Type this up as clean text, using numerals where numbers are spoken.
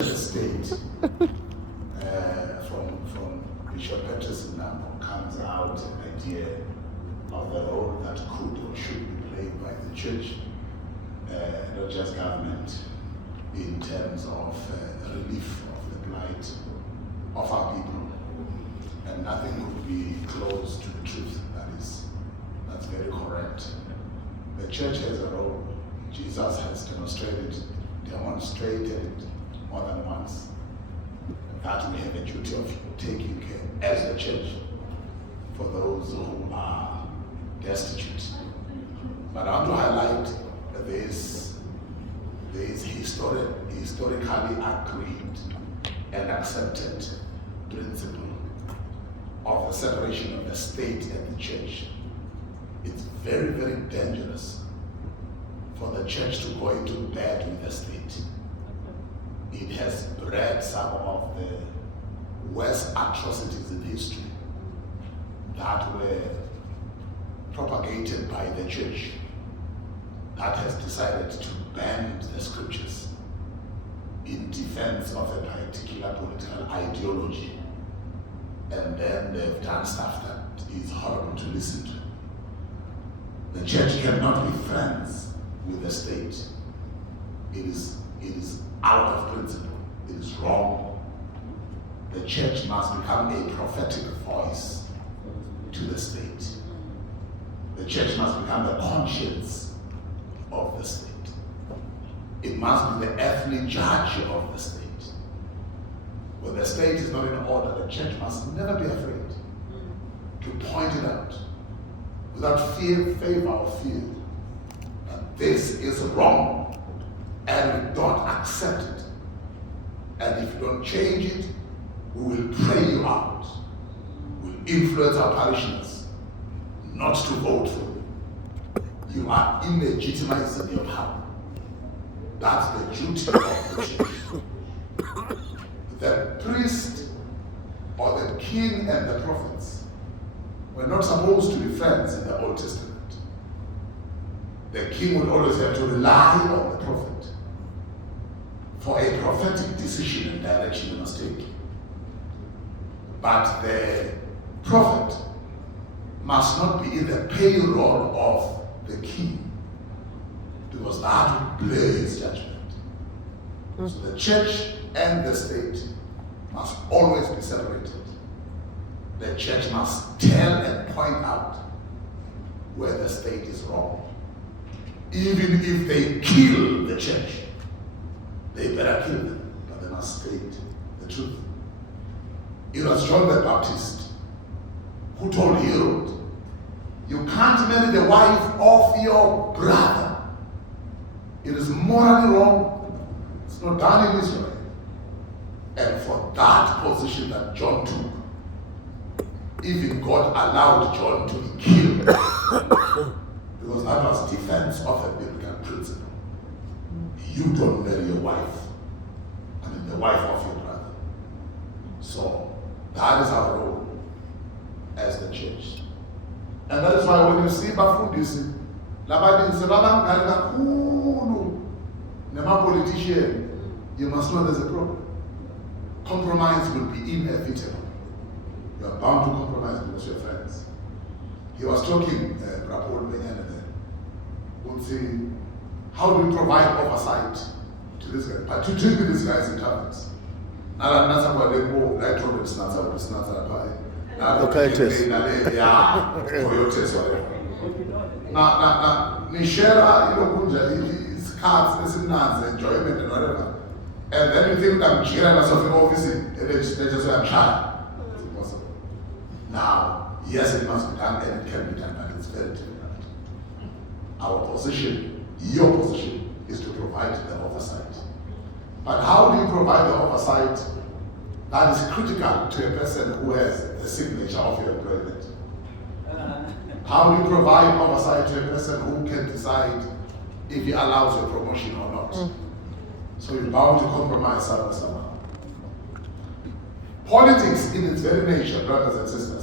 state from Bishop Peterson comes out an idea of the role that could or should be played by the church, not just government, in terms of relief of the plight of our people. And nothing could be close to the truth. That's very correct. The church has a role. Jesus has demonstrated it more than once, that we have a duty of taking care as a church for those who are destitute. But I want to highlight this historically agreed and accepted principle of the separation of the state and the church. It's very, very dangerous for the church to go into bed with the state. It has bred some of the worst atrocities in history that were propagated by the church, that has decided to bend the scriptures in defense of a particular political ideology. And then they've done stuff that is horrible to listen to. The church cannot be friends with the state. It is out of principle. It is wrong. The church must become a prophetic voice to the state. The church must become the conscience of the state. It must be the earthly judge of the state. When the state is not in order, the church must never be afraid to point it out without fear, favor, or fear. And this is wrong, and we don't accept it. And if you don't change it, we will pray you out. We'll influence our parishioners not to vote for you. You are illegitimizing your power. That's the duty of the church. The priest or the king and the prophets were not supposed to be friends in the Old Testament. The king would always have to rely on the prophet for a prophetic decision and direction he must take. But the prophet must not be in the payroll of the king, because that would blur his judgment. So the church and the state must always be separated. The church must tell and point out where the state is wrong. Even if they kill the church, they better kill them, but they must state the truth. It was John the Baptist who told Herod, you can't marry the wife of your brother. It is morally wrong. It's not done in Israel. And for that position that John took, even God allowed John to be killed, because that was defense of a biblical principle. You don't marry your wife, the wife of your brother. So that is our role as the church. And that is why when you see bafundisi labadinsi babangani kakhulu nema-politician, you must know there's a problem. Compromise will be inevitable. You are bound to compromise with your friends. He was talking, Rapol Benyana there, would say, how do we provide oversight to this guy? Particularly these guys in taverns. Okay, test. Nishera ilokunja cards, enjoyment and whatever. And then you think I'm cheering myself in office and they just say I'm shy. It's impossible. Now, yes, it must be done and it can be done, but it's very difficult. Our position, your position, is to provide the oversight. But how do you provide the oversight that is critical to a person who has the signature of your employment? How do you provide oversight to a person who can decide if he allows your promotion or not? So you're bound to compromise somehow. Politics in its very nature, brothers and sisters,